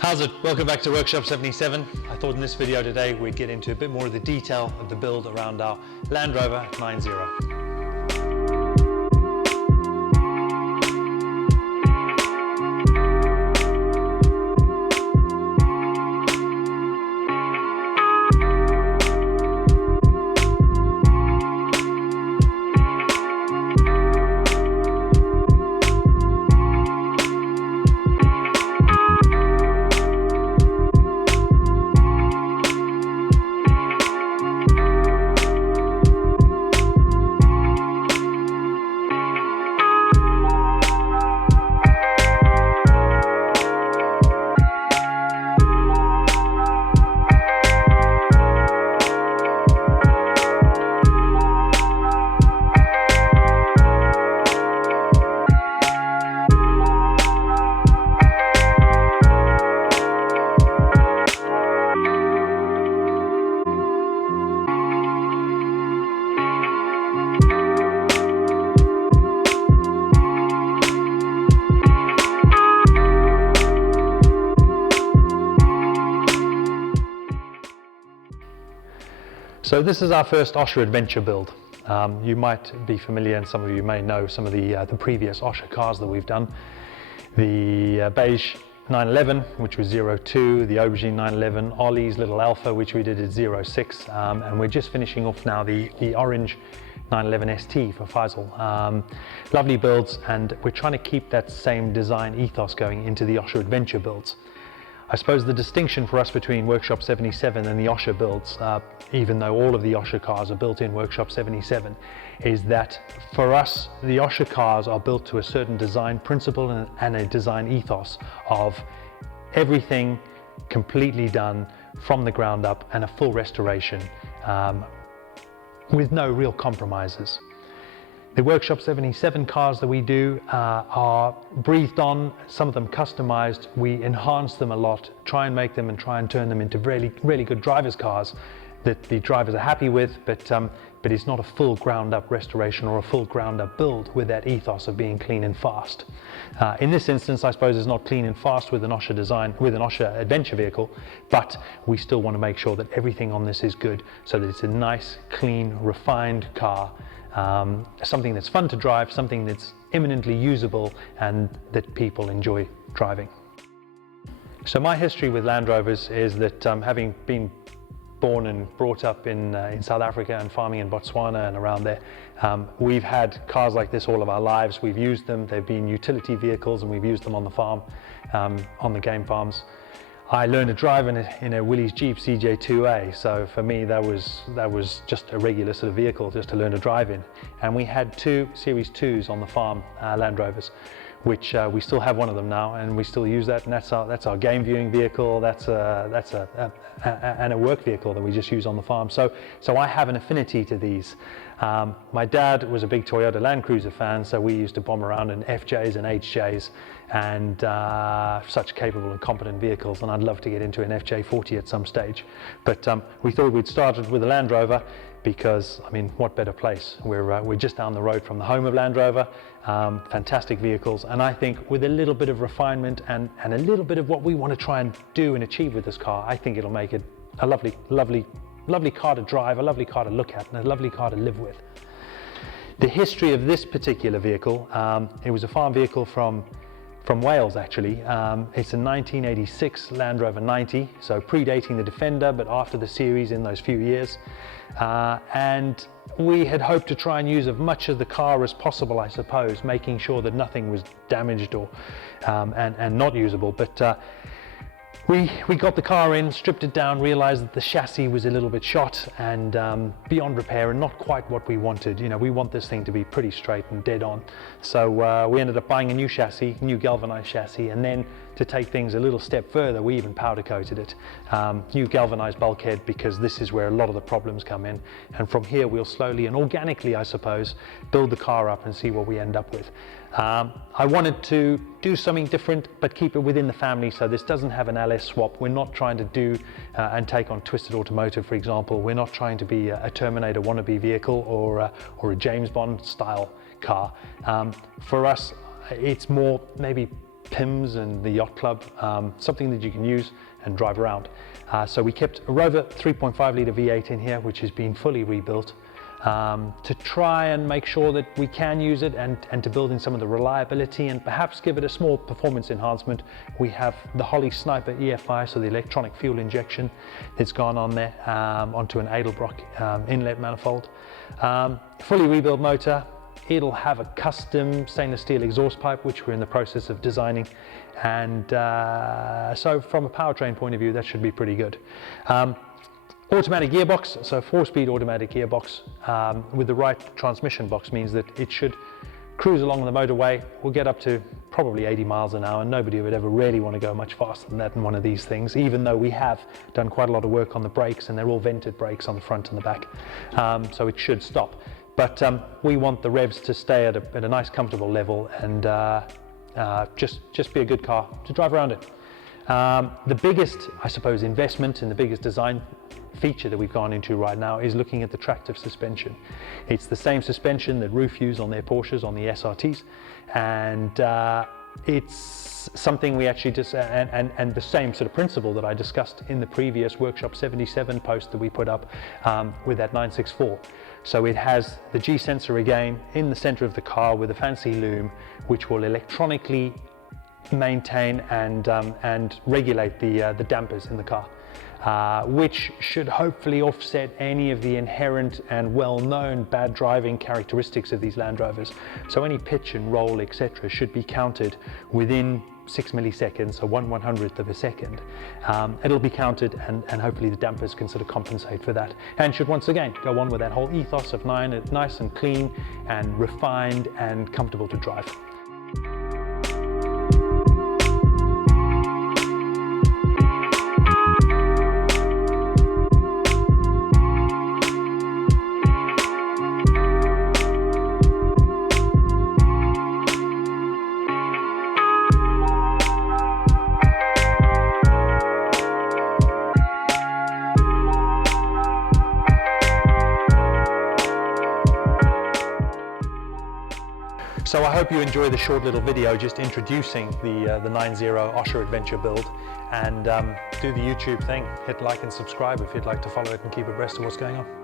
How's it? Welcome back to Workshop 77. I thought in this video today we'd get into a bit more of the detail of the build around our Landrover 90. So this is our first Oshe Adventure build. You might be familiar, and some of you may know some of the previous Oshe cars that we've done. The beige 911, which was 02, the aubergine 911, Ollie's little Alpha, which we did at 06, and we're just finishing off now the orange 911 ST for Faisal. Lovely builds, and we're trying to keep that same design ethos going into the Oshe Adventure builds. I suppose the distinction for us between Workshop 77 and the Oshe builds, even though all of the Oshe cars are built in Workshop 77, is that for us, the Oshe cars are built to a certain design principle and a design ethos of everything completely done from the ground up and a full restoration with no real compromises. The Workshop 77 cars that we do are breathed on, some of them customized. We enhance them a lot, try and make them and try and turn them into really, really good drivers' cars that the drivers are happy with, but it's not a full ground up restoration or a full ground up build with that ethos of being clean and fast. In this instance, I suppose it's not clean and fast with an Oshe design, with an Oshe Adventure vehicle, but we still want to make sure that everything on this is good so that it's a nice, clean, refined car. Something that's fun to drive, something that's imminently usable and that people enjoy driving. So my history with Land Rovers is that having been born and brought up in South Africa and farming in Botswana and around there, we've had cars like this all of our lives. We've used them, they've been utility vehicles, and we've used them on the farm, on the game farms. I learned to drive in a Willys Jeep CJ2A, so for me that was just a regular sort of vehicle just to learn to drive in. And we had two Series 2s on the farm, Land Rovers, which we still have one of them now, and we still use that, and that's our game viewing vehicle. That's a work vehicle that we just use on the farm. So I have an affinity to these. My dad was a big Toyota Land Cruiser fan, so we used to bomb around in FJs and HJs, and such capable and competent vehicles, and I'd love to get into an FJ40 at some stage. But we thought we'd started with a Land Rover because, I mean, what better place? We're just down the road from the home of Land Rover, fantastic vehicles, and I think with a little bit of refinement and a little bit of what we want to try and do and achieve with this car, I think it'll make it a lovely, lovely, lovely car to drive, a lovely car to look at, and a lovely car to live with. The history of this particular vehicle, it was a farm vehicle from Wales actually. It's a 1986 Land Rover 90, so predating the Defender, but after the series in those few years. And we had hoped to try and use as much of the car as possible, I suppose, making sure that nothing was damaged or and not usable. But we got the car in, stripped it down, realized that the chassis was a little bit shot and beyond repair and not quite what we wanted. You know, we want this thing to be pretty straight and dead on. So we ended up buying a new chassis, new galvanized chassis, and then to take things a little step further, we even powder coated it. New galvanized bulkhead, because this is where a lot of the problems come in. And from here, we'll slowly and organically, I suppose, build the car up and see what we end up with. I wanted to do something different, but keep it within the family, so this doesn't have an LS swap. We're not trying to do and take on Twisted Automotive, for example. We're not trying to be a Terminator wannabe vehicle or a James Bond style car. For us, it's more maybe PIMS and the yacht club, something that you can use and drive around. So we kept a Rover 3.5 litre V8 in here, which has been fully rebuilt, to try and make sure that we can use it and to build in some of the reliability and perhaps give it a small performance enhancement. We have the Holley Sniper EFI, so the electronic fuel injection that's gone on there, onto an Edelbrock inlet manifold. Fully rebuilt motor. It'll have a custom stainless steel exhaust pipe, which we're in the process of designing. And so from a powertrain point of view, that should be pretty good. Automatic gearbox, so 4-speed automatic gearbox with the right transmission box means that it should cruise along the motorway. We'll get up to probably 80 miles an hour. Nobody would ever really want to go much faster than that in one of these things, even though we have done quite a lot of work on the brakes, and they're all vented brakes on the front and the back. So it should stop. But we want the revs to stay at a nice comfortable level and just be a good car to drive around it. The biggest, I suppose, investment and the biggest design feature that we've gone into right now is looking at the tractive suspension. It's the same suspension that Roof use on their Porsches, on the SRTs, and it's something we actually just, and the same sort of principle that I discussed in the previous Workshop 77 post that we put up with that 964. So it has the G sensor again in the center of the car with a fancy loom, which will electronically maintain and regulate the dampers in the car, which should hopefully offset any of the inherent and well-known bad driving characteristics of these Land Rovers. So any pitch and roll, etc., should be counted within 6 milliseconds, so 1/100th of a second. It'll be counted, and hopefully the dampers can sort of compensate for that, and should once again go on with that whole ethos of nice and clean and refined and comfortable to drive. So I hope you enjoy the short little video just introducing the 90 Oshe Adventure build, and do the YouTube thing. Hit like and subscribe if you'd like to follow it and keep abreast of what's going on.